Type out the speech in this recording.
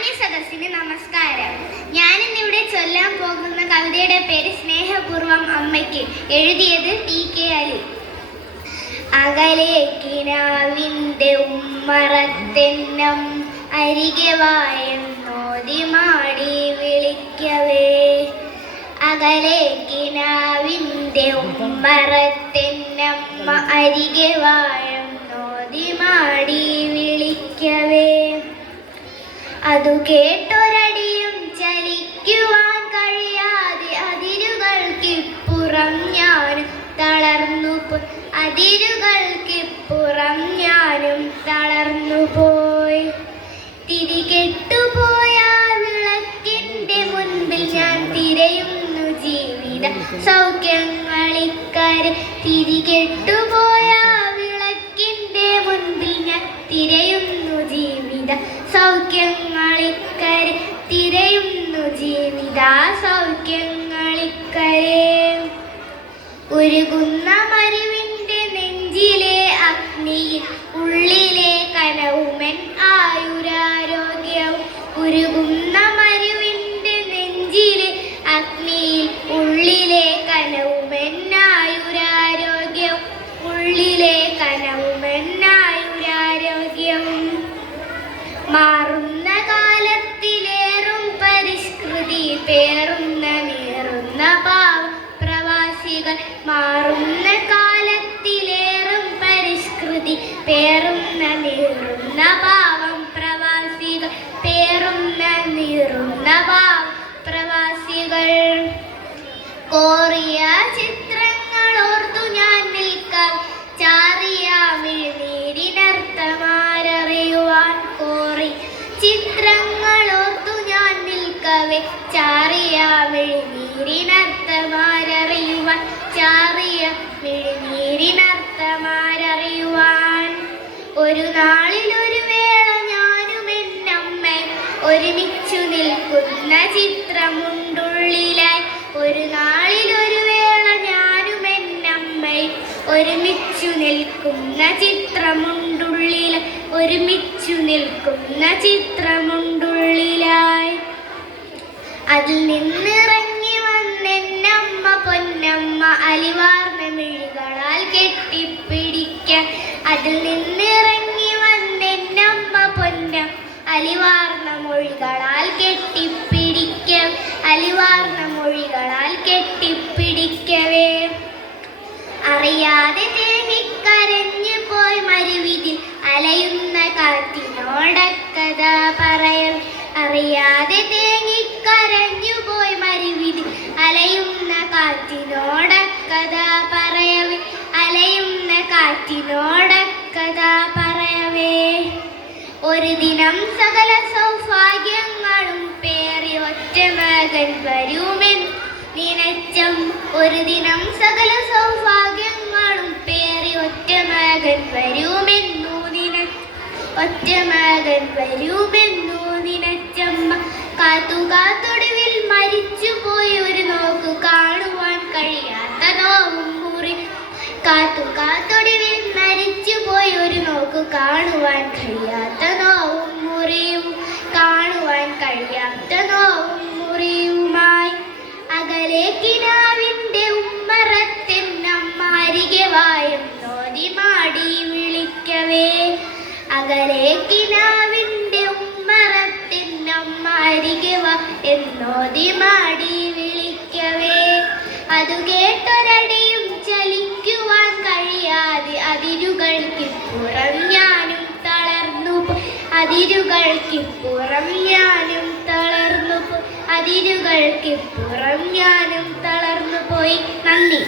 മാന്യ സദസ്സിന് നമസ്കാരം. ഞാനിന്നിവിടെ ചൊല്ലാൻ പോകുന്ന കവിതയുടെ പേര് സ്നേഹപൂർവം അമ്മയ്ക്ക്. എഴുതിയത് TK അലി. അകലേക്കിനാവിൻ്റെ ഉമ്മറത്തെന്നം അരികെ വായെന്നോതി മാടി വിളിക്കവേ. അകലേക്കിനാവിൻ്റെ ഉമ്മറത്തെന്നമ്മ അരികെ വായെന്നോതി മാടി വിളിക്കവേ. അതു കേട്ടൊരടിയും ചലിക്കുവാൻ കഴിയാതെ അതിരുകൾക്കിപ്പുറം ഞാനും തളർന്നുപോയി. അതിരുകൾക്കിപ്പുറം ഞാനും തളർന്നുപോയി. തിരികെട്ടുപോയ വിളക്കിൻ്റെ മുൻപിൽ ഞാൻ തിരയുന്നു ജീവിത സൗഖ്യങ്ങളിക്കരെ. തിരികെട്ടുപോയ വിളക്കിൻ്റെ മുൻപിൽ ഞാൻ തിരയുന്നു ജീവിത സൗഖ്യങ്ങളിക്കരെ. തിരയുന്നു ജീവിത സൗഖ്യങ്ങളിക്കരെ. ഉരുകുന്ന മരുവിൻ്റെ നെഞ്ചിലെ അഗ്നിയിൽ ഉള്ളിലെ കനവുമെൻ ആയുരാരോഗ്യവും. ഉരുകുന്ന മരുവിൻ്റെ നെഞ്ചിലെ അഗ്നിയിൽ ഉള്ളിലെ കനവുമെൻ ആയുരാരോഗ്യവും. ഉള്ളിലെ കനവുമെൻ ആയുരാരോഗ്യവും. മാറുന്ന കാലത്തിലേറും പരിഷ്കൃതി പേറുന്ന നേറുന്ന പാവം പ്രവാസികൾ. മാറുന്ന കാലത്തിലേറും പരിഷ്കൃതി പേറുന്ന നേറുന്ന പാവം പ്രവാസികൾ. പേറുന്ന നേറുന്ന പാവം പ്രവാസികൾ. കോറിയ ചിത്രങ്ങൾ ഓർത്തു ഞാൻ നിൽക്കാം ചാറിയ മിഴിനീരിനർത്ഥമാരറിയുവാൻ. കോറി ചിത്രങ്ങൾ ഓർത്തു ഞാൻ നിൽക്കവേ ചാറിയ മിഴിനീരിനർത്ഥമാരറിയുവാൻ. ചാറിയ മിഴിനീരിനർത്ഥമാരറിയുവാൻ. ഒരു നാളിലൊരു വേള ഞാനും എന്നമ്മ ഒരുമിച്ചു നിൽക്കുന്ന ചിത്രമുണ്ടുള്ളിലായി. ഒരു നാളിലൊരു വേള ഞാനും എന്നമ്മ ഒരുമിച്ചു നിൽക്കുന്ന ചിത്രമുണ്ടുള്ളിലായി. ഒരുമിച്ചു നിൽക്കുന്ന ചിത്രമുണ്ടുള്ളിലായി. അതിൽ നിന്നിറങ്ങി വന്നെന്നമ്മ പൊന്നമ്മ അലിവാർന്ന മിഴികളാൽ കെട്ടിപ്പിടിക്കാൻ. അതിൽ നിന്നിറങ്ങി വന്നെന്നമ്മ പൊന്നം അലിവാർന്ന മൊഴികളാൽ കെട്ടിപ്പിടിക്കാൻ. അലിവാർന്ന മൊഴികളാൽ കെട്ടിപ്പിടിക്കവേ. അറിയാതെ തേങ്ങിക്കരഞ്ഞു പോയി മരുവിതിൽ അലയുന്ന കാറ്റിനോടക്കഥ പറയൽ. അറിയാതെ തേങ്ങിക്കരഞ്ഞു പോയി മരുവിതിൽ അലയുന്ന കാറ്റിനോടക്കഥ പറയവേ. അലയുന്ന കാറ്റിനോടക്കഥ പറയവേ. ഒരു ദിനം സകല സൗഭാഗ്യങ്ങളും പേറി ഒറ്റ മകൻ വരുമെന്ന് നിനച്ചം. ഒരു ദിനം സകല സൗഭാഗ്യങ്ങളും പേറി ഒറ്റ മകൻ വരുമെന്നു ഒറ്റ മകൻ വരുമെന്നു നിനച്ചമ്മ. കാത്തുകാത്തൊടുവിൽ മരിച്ചുപോയി ഒരു നോക്കു കാണുവാൻ കഴിയാത്ത നോവും മുറി. കാത്തുകാത്തൊടുവിൽ മരിച്ചുപോയി ഒരു നോക്കു കാണുവാൻ കഴിയാത്ത നോവും മുറിയും. കാണുവാൻ കഴിയാത്ത നോവും മുറിയുമായി. അകലേക്കിനാവിൻ്റെ ഉമ്മറത്തെന്നമ്മ അരികെ വായെന്നോതി മാടി വിളിക്കവേ. അകലേക്കിനാവിൻ്റെ ഉമ്മറത്തെന്നമ്മ അരികെ വാ എന്നോതി മാടി വിളിക്കവേ. അതു കേട്ടൊരടിയും ചലിക്കുവാൻ കഴിയാതെ അതിരുകൾക്കിപ്പുറം ഞാനും തളർന്നുപോയി. അതിരുകൾക്കിപ്പുറം ഞാനും തളർന്നുപോയി. അതിരുകൾക്കിപ്പുറം ഞാനും തളർന്നുപോയി. നന്ദി.